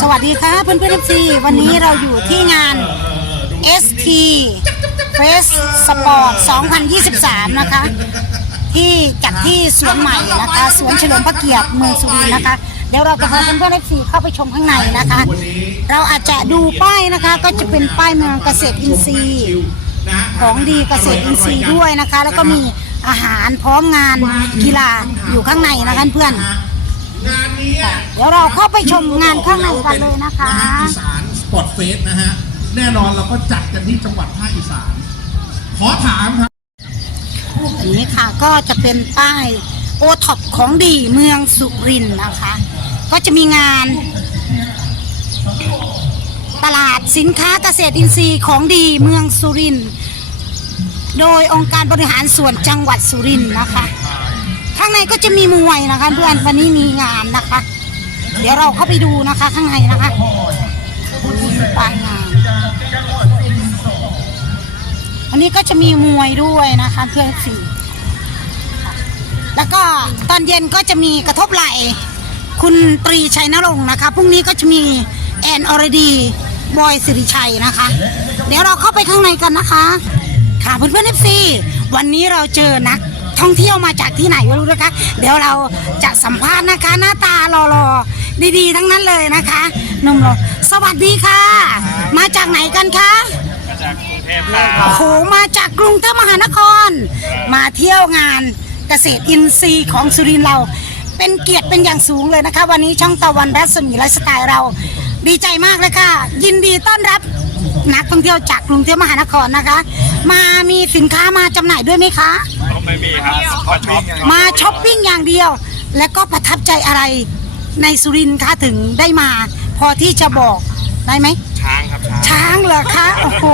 สวัสดีค่ะเพื่อนเพื่อนซีวันนี้เราอยู่ที่งาน ST Face Sport 2023 นะคะ ที่จัดที่สวนใหม่นะคะ สวนเฉลิมพระเกียรติเมืองสุรินทร์นะคะ เดี๋ยวเราจะพาเพื่อนเพื่อนซีเข้าไปชมข้างในนะคะ เราอาจจะดูป้ายนะคะก็จะเป็นป้ายเมืองเกษตรอินทรีย์ของดีเกษตรอินทรีย์ด้วยนะคะ แล้วก็มีอาหารพร้อมงานกีฬาอยู่ข้างในนะคะเพื่อน งานนี้ เดี๋ยวเราเข้าไปชมงานข้างในกันเลยนะคะอีสานสปอร์ตเฟสนะฮะ แน่นอนเราก็จัดกันที่จังหวัดภาคอีสาน ขอถามครับอันนี้ค่ะก็จะเป็นป้ายโอท็อปของดีเมืองสุรินทร์นะคะ ก็จะมีงาน ตลาดสินค้าเกษตรอินทรีย์ของดีเมืองสุรินทร์โดยองค์การบริหารส่วนจังหวัดสุรินทร์นะคะข้างใน ก็จะมีมวยนะคะเพื่อนวันนี้มีงานนะคะ เดี๋ยวเราเข้าไปดูนะคะ ข้างในนะคะปายงานอันนี้ก็จะมีมวยด้วยนะคะเพื่อนสี่แล้วก็ตอนเย็นก็จะมีกระทบไหลคุณตรีชัยนรงค์นะคะพรุ่งนี้ก็จะมีแอนอรดีบอยสิริชัยนะคะ เดี๋ยวเราเข้าไปข้างในกันนะคะ ค่ะเพื่อนเพื่อนเอฟซีวันนี้เราเจอนัก ท่องเที่ยวมาจากที่ไหนไม่รู้นะคะ เดี๋ยวเราจะสัมภาษณ์นะคะ หน้าตาหล่อๆดีๆ ทั้งนั้นเลยนะคะหนุ่มหล่อสวัสดีค่ะ มาจากไหนกันคะมาจากกรุงเทพครับโอ้โหมาจากกรุงเทพมหานคร มาเที่ยวงานเกษตรอินทรีย์ของสุรินทร์เรา เป็นเกียรติเป็นอย่างสูงเลยนะคะ วันนี้ช่องตะวันรัศมีไลฟ์สไตล์เรา ดีใจมากเลยค่ะ ยินดีต้อนรับ นักท่องเที่ยวจากกรุงเทพมหานครนะคะ มามีสินค้ามาจำหน่ายด้วยไหมคะก็ไม่มีครับมาช็อปมาช้อปปิ้งอย่างเดียว และก็ประทับใจอะไรในสุรินทร์คะถึงได้มา พอที่จะบอกได้ไหม ช้างครับช้างช้างเหรอคะโอ้โห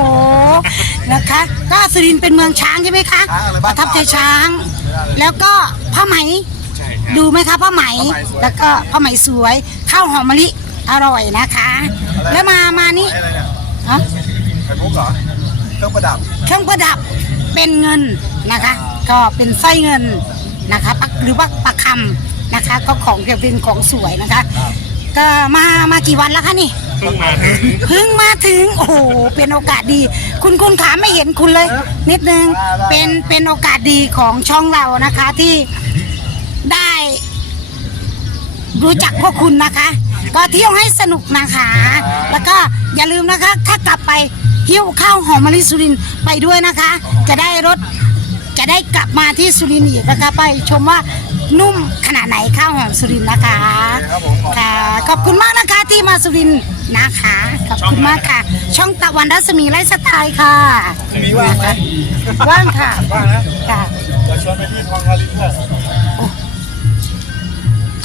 นะคะก็สุรินทร์เป็นเมืองช้างใช่ไหมคะประทับใจช้าง แล้วก็ผ้าไหม ใช่ครับดูไหมคะผ้าไหม แล้วก็ผ้าไหมสวยข้าวหอมมะลิอร่อยนะคะ แล้วมามานี่ฮะ ไข่มุกเหรอเครื่องประดับ เครื่องประดับเป็นเงินนะคะ ก็เป็นสร้อยเงินนะคะปักหรือว่าประคำนะคะ ก็ของเกี่ยวเป็นของสวยนะคะ ก็มามากี่วันแล้วคะนี่เพิ่งมาถึงเพิ่งมาถึงโอ้โหเป็นโอกาสดี คุณคุณขาไม่เห็นคุณเลย นิดนึงเป็นเป็นโอกาสดีของช่องเรานะคะที่ได้รู้จักพวกคุณนะคะ ก็เที่ยวให้สนุกนะคะ แล้วก็อย่าลืมนะคะ ถ้ากลับไป หิ้วข้าวหอมมะลิสุรินทร์ไปด้วยนะคะ จะได้รถจะได้กลับมาที่สุรินทร์อีกนะคะ ไปชมว่านุ่มขนาดไหนข้าวหอมสุรินทร์นะคะครับผมขอบคุณค่ะขอบคุณมากนะคะที่มาสุรินทร์นะคะ ขอบคุณมากค่ะ ช่องตะวันรัศมีไลฟ์สไตล์ค่ะมีว่างไหมว่างค่ะว่างนะค่ะจะชวนไปที่ทองคาลิเพื่อน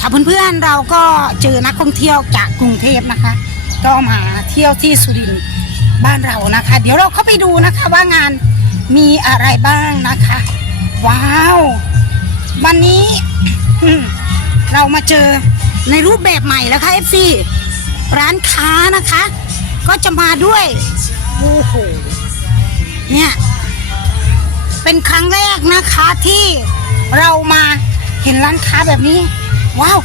ค่ะเพื่อนๆเราก็เจอนักท่องเที่ยวจากกรุงเทพนะคะ ก็มาเที่ยวที่สุรินทร์ บ้านเรานะคะ เดี๋ยวเราเข้าไปดูนะคะว่างานมีอะไรบ้างนะคะ ว้าว วันนี้เรามาเจอในรูปแบบใหม่แล้วค่ะ FC ร้านค้านะคะ ก็จะมาด้วยโอ้โหเนี่ยเป็นครั้งแรกนะคะที่เรามาเห็นร้านค้าแบบนี้ ว้าว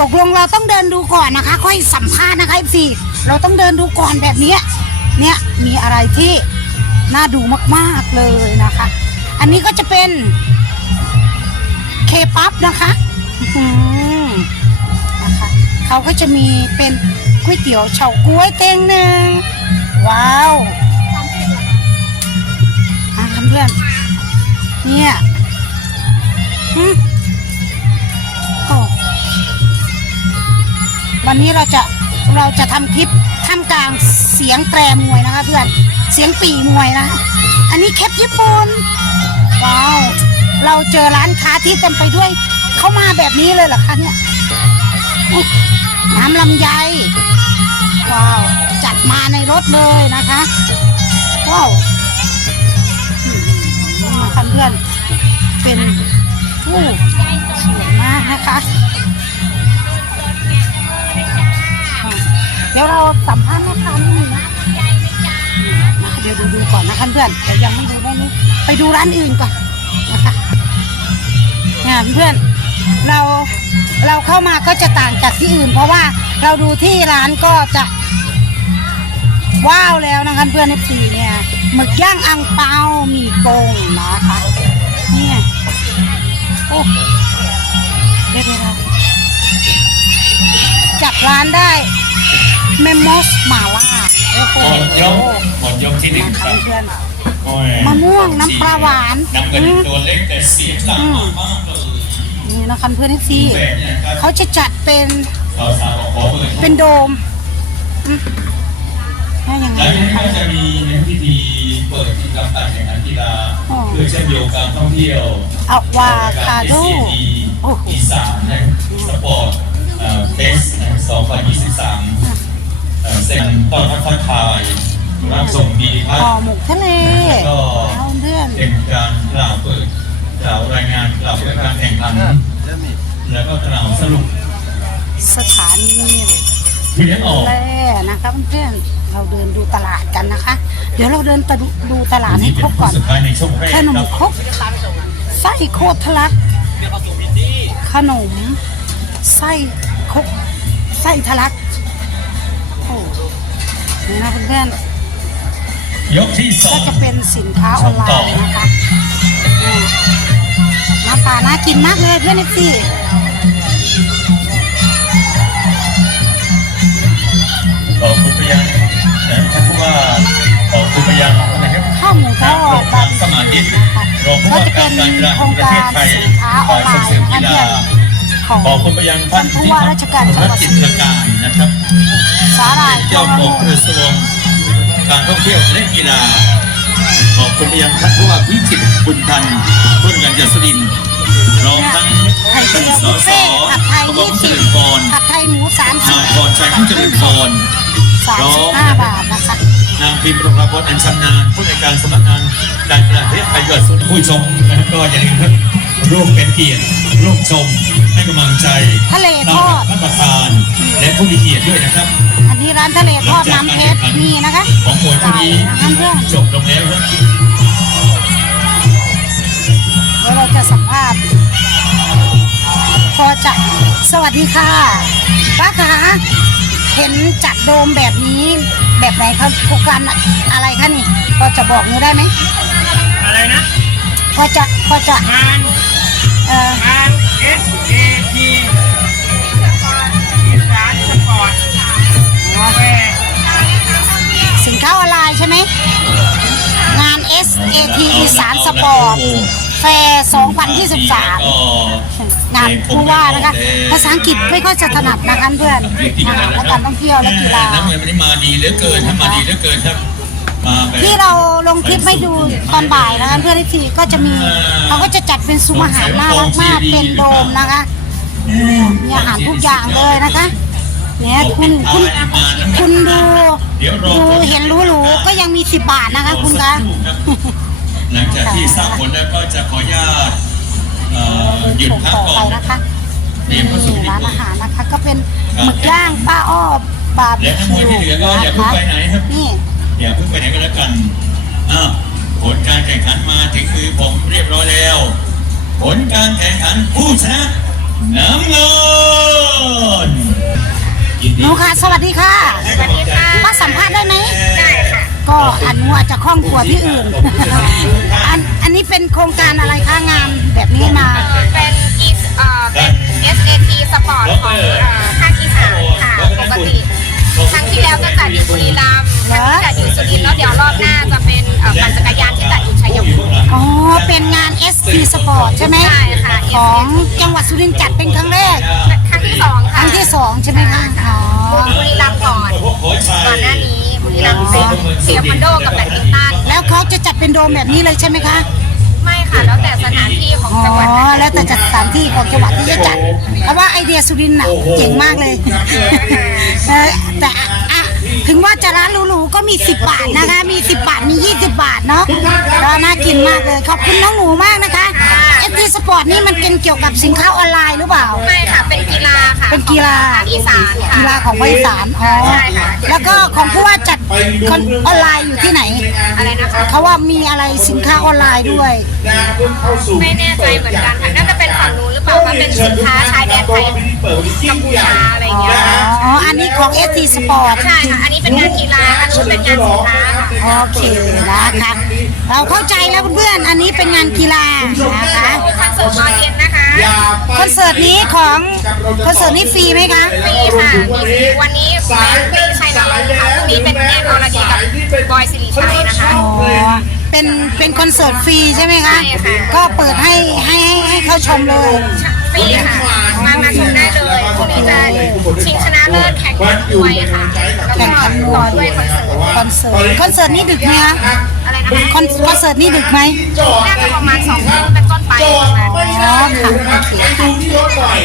ตกลงเราต้องเดินดูก่อนนะคะ ค่อยสัมภาษณ์นะคะพี่เราต้องเดินดูก่อนแบบนี้ เนี่ยมีอะไรที่น่าดูมากๆเลยนะคะ อันนี้ก็จะเป็นเคปั๊บนะคะอื้อหือนะคะเขาก็จะมีเป็นก๋วยเตี๋ยวเฉาก๊วยเต็งหนึ่งว้าวอะเพื่อนเนี่ยอืมโอ้วันนี้เราจะ เราจะทำคลิปท่ามกลางเสียงแตรมวยนะคะเพื่อนเสียงปีมวยนะอันนี้เคปญี่ปุ่นว้าวเราเจอร้านค้าที่เต็มไปด้วยเข้ามาแบบนี้เลยเหรอคะเนี่ยน้ำลำไยว้าวจัดมาในรถเลยนะคะว้าวมนะคะเพื่อนเป็นผู้สวยมากนะคะ เดี๋ยวเราสัมภาษณ์แม่ค้านิดนึงนะเดี๋ยวดูดูก่อนนะคะเพื่อนเดี๋ยวยังไม่ดูได้นี้ ไปดูร้านอื่นก่อนนะคะเนี่ยเพื่อนเราเราเข้ามาก็จะต่างจากที่อื่น เพราะว่าเราดูที่ร้านก็จะว้าวแล้วนะคะเพื่อนสีเนี่ยหมึกย่างอังเปาหมีโกงนะคะเนี่ยโอ้เดี๋ยวๆๆจับร้านได้ เมมโมสมาล่าโอ้โหหมดยกหมดยกที่หนึ่งนะคคะรับเพื่อนโอ้ยมะม่วงน้ำปลาหวานน้ำเงินตัวเล็กแต่เสียงดังมากๆเลยนี่นะคะเพื่อนเอฟซีแฟนเนี่ยครับเขาจะจัดเป็นเราสาวขอเบอร์เป็นโดมอืมแล้วยังไงหลังจากนี้นะคะก็จะมีพิธีเปิดกิจกรรมการแข่งขันกีฬาอ๋อเพื่อเชื่อมโยงการท่องเที่ยว อะวาคาโดโอ้โห อีสานนะสปอร์ตเอ่อเฟส2023 เอ่อเซ็นต้อนรับทักทายรับส่งดีครับห่อหมกทะเลก็เอาเพื่อนเป็นการกล่าวเปิดกล่าวรายงานกล่าวเปิดการแข่งขันแล้วก็กล่าวสรุปสถานีที่เลี้ยงออกแร่นะคะเพื่อนๆเราเดินดูตลาดกันนะคะ เดี๋ยวเราเดินตะลุดูตลาดให้นี่คเป็รนบผู้ก่อนสุดท้ายในช่วงแรกขนมครับครกไส้โคตรทะลัก ขนมไส้ครกไส้ทะลักโอ้ นี่นะเพื่อนๆยกที่สอก็งจะเป็นสินค้าออนไลน์นะคะนี่หน้าตาน่ากินมากเลยเพื่อนเอฟซีขอบคุณไปยังนะท่านผู้ว่าขอบคุณไปยังนะครับข้าวหมูทอดทางสมาชิกรองผู้ก็ว่าจะเป็กานรการกีฬาโคแห่รงงประเทกาศรไทยสินค้าออนฝ่ายไลส่งน์เสริมนะคะกีเพื่อฬาน ของขอบคุณไปยังท่านท่านผู้ว่าราชการจังหวัดจิตรการนะครับสาหร่ายเจ้าของกระทรวงการท่องเที่ยวและกีฬาขอบคุณไปยังท่านผู้ว่าพิจิตรบุญทันผู้ว่าการจัดสรินทร์รองทั้งไข่เจีท่านยวสบุฟสเฟ่ต์ผัดไทยขยี่องเจสิบริญพรผัดไทยหมูสามสินาบยพรชัยผู้เจริญพรสามสิบห้าบาทนะคะนางพิมพ์ประภาพรอันชำนาญผู้ในวยการสำนักงานการกีฬาประเทศไทยจังหวัดสุรินทร์ผู้ชมนะครับก็อย่าลืมครับ ร่วมเป็นเกียรติร่วมชมให้กำลังใจทะเลทต้อนอรับดท่านประธาน และผู้มีเกียรติด้วยนะครับ อันนี้ร้านทะเลทอดน้ำเพชรนี่นะคะของมวยคู่นี้ท่านเพื่อนจบลงแล้วครับเดี๋ยวเราจะสัมภาษณ์พอจะสวัสดีค่ะป้าคะเห็นจัดโดมแบบนี้แบบไหนคะโครงการอะไรคะนี่พอจะบอกหนูได้ไหมอะไรนะพอจะพอจะงาน เอ่องาน S A T อีสานสปอร์ตแฟร์สินค้าออนไลน์ใช่ไหม งาน SAT อีสานสปอร์ตแฟร์2023ก็งานผู้ว่านะคะ ภาษาอังกฤษไม่ค่อยจะถนัดนะคะเพื่อนอ่าและการท่องเที่ยวและกีฬาน้ำเงินวันนี้มาดีเหลือเกินถ้ามาดีเหลือเกินครับมาแบบ ที่เราลงคลิปให้ดูตอนบ่ายนะคะเพื่อนที่ทีก็จะมีเขาก็จะจัดเป็นซุ้มอาหารน่ารักมากเป็นโดมนะคะมีอาหารทุกอย่างเลยนะคะเนี่ยคุณคุณคุณดูดูเห็นหรูๆก็ยังมีสิบบาทนะคะคุณคะหลังจากที่ทราบผลแล้วก็จะขออนุญาตเอ่อหยุดส่งพักต่อก่อไปนนะคะเตรียมเข้าสู่นี่พิธีร้านเปิอาดหารนะคะ ก็เป็นหมึกย่างป้าอ้อบาร์บีและทั้งหมคิดวที่เหลือก็อย่านะเพิ่งคะไปไหนครับนี่ อย่าเพิ่งไปไหนก็แล้วกันอ้าวผลการแข่งขันมาถึงมือผมเรียบร้อยแล้ว ผลการแข่งขันผู้ชนะน้ำเงินยินหดีนูค่ะ สวัสดีค่ะให้กำลังใจผู้ป้าสัมภาษณ์ได้ไหมได้ค่ะ ก็อันนูอาจจะคล่องตัวที่อื่น อันอันนี้เป็นโครงการอะไรคะงานแบบนี้มา เป็นอีสเอ่อเป็น SAT สปอร์ตของเอ่อภาคอีสานค่ะ ปกติ ครั้งที่แล้วก็จัดอยู่บุรีรัมย์ครั้งนี้จัดอยู่สุรินทร์แล้วเดี๋ยวรอบหน้าจะเป็นเอ่อปั่นจักรยานที่จัดอยู่ชัยภูมิ อ๋อ เป็นงาน SP Sport ใช่ไหมใช่ค่ะ ของจังหวัดสุรินทร์จัดเป็นครั้งแรก ครั้งที่สองคค่ะรั้งที่สองใช่ไหมคะอ๋อ บุรีรัมย์ก่อนก่อนหน้านี้บุรีรัมย์เป็นเทียควันโดกับแบดมินตันแล้วเขาจะจัดเป็นโดมแบบนี้เลยใช่ไหมคะ ไม่ค่ะ แล้วแต่สถานที่ของอ๋อจังหวัดนั้นแล้วแต่จัดสถานที่ของจังหวัดที่จะจัด เพราะว่าไอเดียสุรินทร์น่ะเจ๋งมากเลย เออแต่อะถึงว่าจะร้านหรูๆก็มี 10 บาทนะคะ มี 10 บาท มี 20 บาทเนาะก็น่ากินมากเลย ขอบคุณน้องหนูมากนะคะเอฟทีสปอร์ตนี่มันเป็นเกี่ยวกับสินค้าออนไลน์หรือเปล่า ไม่ เป็นกีฬาของภคอีสานค่ะกีฬาของภาคอีสานอ๋อใช่ค่ะแล้วก็ของผู้ว่าจัดคอนออนไลน์อยู่ที่ไหนอะไรนะคะเขาว่ามีอะไรสินค้าออนไลน์ด้วย ไม่แน่ใจเหมือนกันค่ะน่าจะเป็นฝั่งนู้นหรือเปล่าคะเป็นสินค้าชายแดนไทยกัมพูชาอะไรอย่างเงี้ยค่ะอ๋ออันนี้ของ ST Sport ใช่ค่ะอันนี้เป็นงานกีฬาอันนู้นเป็นงานสินค้าค่ะโอเคนะคะเราเข้าใจแล้วเพื่อนๆอันนี้เป็นงานกีฬานะคะ คะคอนเสิร์ตนี้ของคอนเสิร์ตนี้ฟรีไหมคะฟรีค่ะมีวันนี้เป็นปีชัยนรงค์ค่ะพรุ่งนี้เป็นแอนอรดีกับบอยสิริชัยนะคะอ๋อเป็นเป็นคอนเสิร์ตฟรีใช่ไหมคะใช่ค่ะก็เปิดให้ให้ให้ให้เข้าชมเลยฟรีค่ะมามาชมได้เลยพรุ่งนี้จะชิงชนะเลิศแข่งขันมวยค่ะแล้วก็ต่อด้วยคอนเสิร์ตคอนเสิร์ตคอนเสิร์ตนี้ดึกไหมคะอะไรนะ คะคอนคอนเสิร์ตนี้ดึกไหมน่าจะประมาณสองทุ่มเป็นต้นไปประมาณนี้อ๋อค่ะโอเค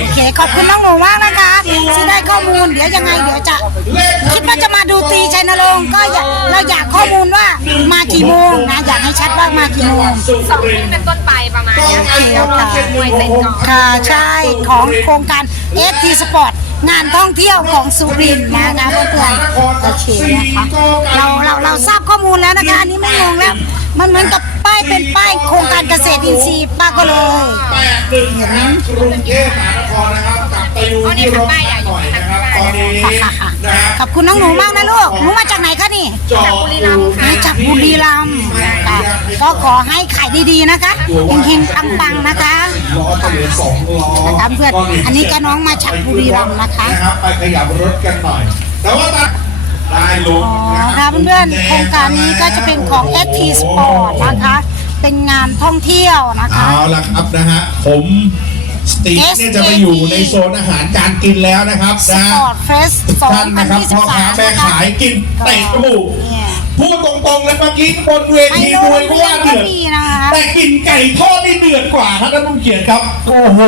โอเคขอบคุณน้องหนูมากนะคะที่ได้ข้อมูลเดี๋ยวยังไงเดี๋ยวจะ คิดว่าจะมาดูตีชัยนรงค์ก็อยากเราอยากข้อมูลว่ามากี่โมงนะอยากให้ชัดว่ามากี่โมงสองทุ่มเป็นต้นไปประมาณนี้ค่ะเดี๋ยวรอชมมวยเสร็จก่อนค่ะใช่ของโครงการ FT Sport งานท่องเที่ยวของสุรินทร์นะคะเพื่อนๆโอเคนะคะเราเราเราทราบข้อมูลแล้วนะคะอันนี้ไม่งงแล้ว มันเหมือนกับป้ายเป็นป้ายโครงการเกษตรอินทรีย์ป้าก็เลยแปดหนึ่งนะครับกรุงเทพมหานครนะครับกลับไปดูที่รถหน่อยนะครับ ตอนนี้นะฮะขอบคุณน้องหนูมากนะลูก หนูมาจากไหนคะนี่ จอจากดบุรีรัมย์ค่ะมาจากบุรีรัมย์ค่ะก็ขอให้ขายดีๆนะคะเฮงๆปังๆนะคะล้อเหลือสองล้อนะคะเพื่อนอันนี้ก็น้องมาจากบุรีรัมย์นะคะนะครับไปขยับรถกันหน่อย แต่ว่าตอนได้ลงอ๋อนะค่ะเพื่อนๆโครงการนี้ก็จะเป็นของ ST Sport นะคะ เป็นงานท่องเที่ยวนะคะ เอาละครับนะฮะผม สตีฟเนี่ยจะไปอยู่ในโซนอาหารการกินแล้วนะครับนะ Sport Fest ท่านนะครับพ่อค้า2023แม่ขายกินเตะจมูกเนี่ยพูดตรงๆเลยเมื่อกี้บนเวทีมวยก็ว่าเดือดไม่รู้เรื่องก็มีนะคะ แต่กินไก่ทอดนี่เดือดกว่าครับท่านผู้เขียนครับ โอ้โห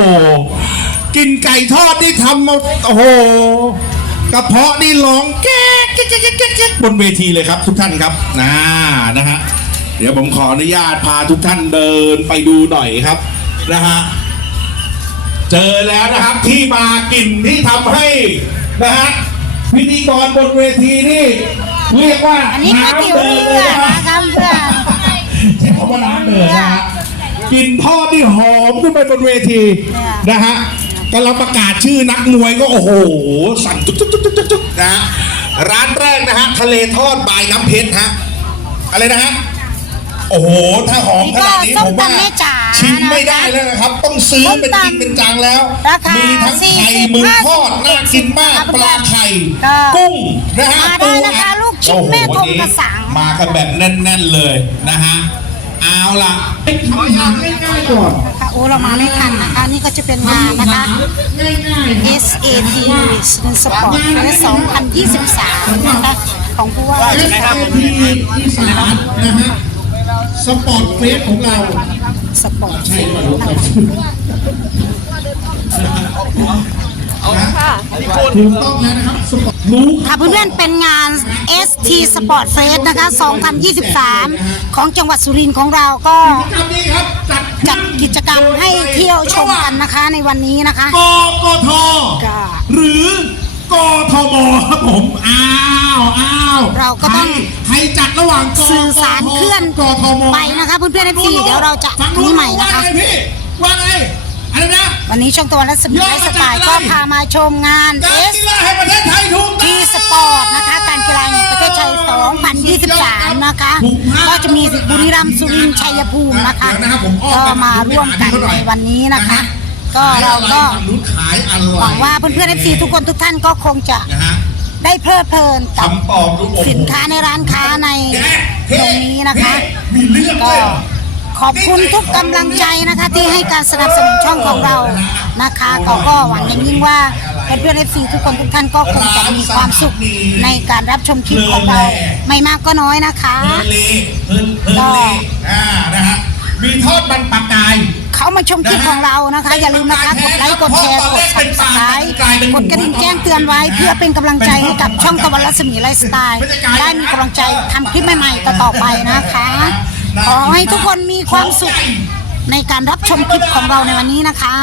กินไก่ทอดนี่ทำมาโอ้โหกระเพาะนี่ร้องแก๊กแก๊กแก๊กแก๊กแก๊กแก๊กบนเวทีเลยครับ ทุกท่านครับน่านะฮะเดี๋ยวผมขออนุญาตพาทุกท่านเดินไปดูหน่อยครับนะฮะ เจอแล้วนะครับที่มากลิ่นที่ทำให้นะฮะพิธีกรบนเวทีนี่เรียกว่าอันนี้ก๋วยเตี๋ยวเรือนะนะคะเพื่อนใช้คำว่าน้ำเดือดนะฮะกลิ่นทอดนี่หอมขึ้นไปบนเวทีนะฮะก็เราประกาศชื่อนักมวยก็โอ้โห สั่นจุ๊กจุ๊กจุ๊กจุ๊กจุ๊กจุ๊กนะฮะร้านแรกนะฮะทะเลทอดบายน้ำเพชรฮะอะไรนะฮะ โอ้โห ถ้าหอมขนาดนี้ผมว่าชิมไม่ได้แล้วนะครับ ต้องซื้อเป็นจริงเป็นจังแล้วราคามีทั้งไข่หมึกทอดน่ากินมากปลาไข่ก็กุ้งนะฮะมาได้นะคะอัดลูกชิ้นโอ้โหแม่ทงวันนี้กระสังมากันแบบแน่น ๆเลยนะฮะเอาล่ะคำถามง่ายๆก่อนนะคะโอ้เรามาไม่ทันนะคะ นี่ก็จะเป็นงานนะคะ SAT Sport Fest 2023 นะคะ ของผู้ว่าราชการที่ที่สามนะฮะ สปอร์ตเฟสของเรา สปอร์ตใช่ป่ะลูกครับถูกต้องแล้วนะครับสปอร์ตรู้ค่ะเพื่อนๆเป็นงาน ST Sport Fest นะคะ 2023 ของจังหวัดสุรินทร์ของเราก็คำนี้ครับจัดจัดกิจกรรมให้เที่ยวชมกันนะคะในวันนี้นะคะกกทก็หรือ กทมครับผม อ้าวอ้าวเราก็ต้อง ใครจัดระหว่างกสื่อสารเคลื่อนกทมไปนะคะเพื่อนๆ FC เดี๋ยวเราจะฟังนี่ใหม่นะคะ ว่าไงพี่ว่าไงอะไรนะ วันนี้ช่องตะวันและสมิไลฟ์สไตล์ก็พามาชมงานการ S กีฬาแห่งประเทศไทยถูกทีสปอร์ตนะคะ การกีฬาแห่งประเทศไทย2023 นะคะ ก็จะมีบุรีรัมย์สุรินทร์ชัยภูมินะคะก็มาร่วมกันในวันนี้นะคะก็เรา ก็ฝั่งนู้นขายอะไรหวังว่าเพื่อนๆ FC ทุกคนทุกท่านก็คงจะนะฮะได้เพลิดเพลินกับคำตอบดูโอ้โหสินค้าในร้านค้าในตรงนี้นะคะมีเรื่องก็เลยเหรอขอบคุณทุกกำลังใจนะคะที่ให้การสนับสนุนช่องของเรานะคะก็ก็หวังอย่างยิ่งว่าเพื่อนๆเอฟซีทุกคนทุกท่านก็คงจะมีความสุขในการรับชมคลิปของเราไม่มากก็น้อยนะคะเพลินเลเพลินเพลินเลอ่านะฮะมีทอดมันปลากาย เขามาชมคลิปของเรานะคะ อย่าลืมนะคะกดไลค์กดแชร์กด subscribe กดกระดิ่งแจ้งเตือนไว้เพื่อเป็นกำลังใจให้กับช่องตะวันรัศมีไลฟ์สไตล์ได้มีกำลังใจทำคลิปใหม่ๆต่อไปนะคะ ขอให้ทุกคนมีความสุขในการรับชมคลิปของเราในวันนี้นะคะ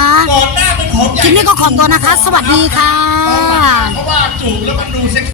คลิปนี้ก็ขอตัวนะคะ สวัสดีค่ะ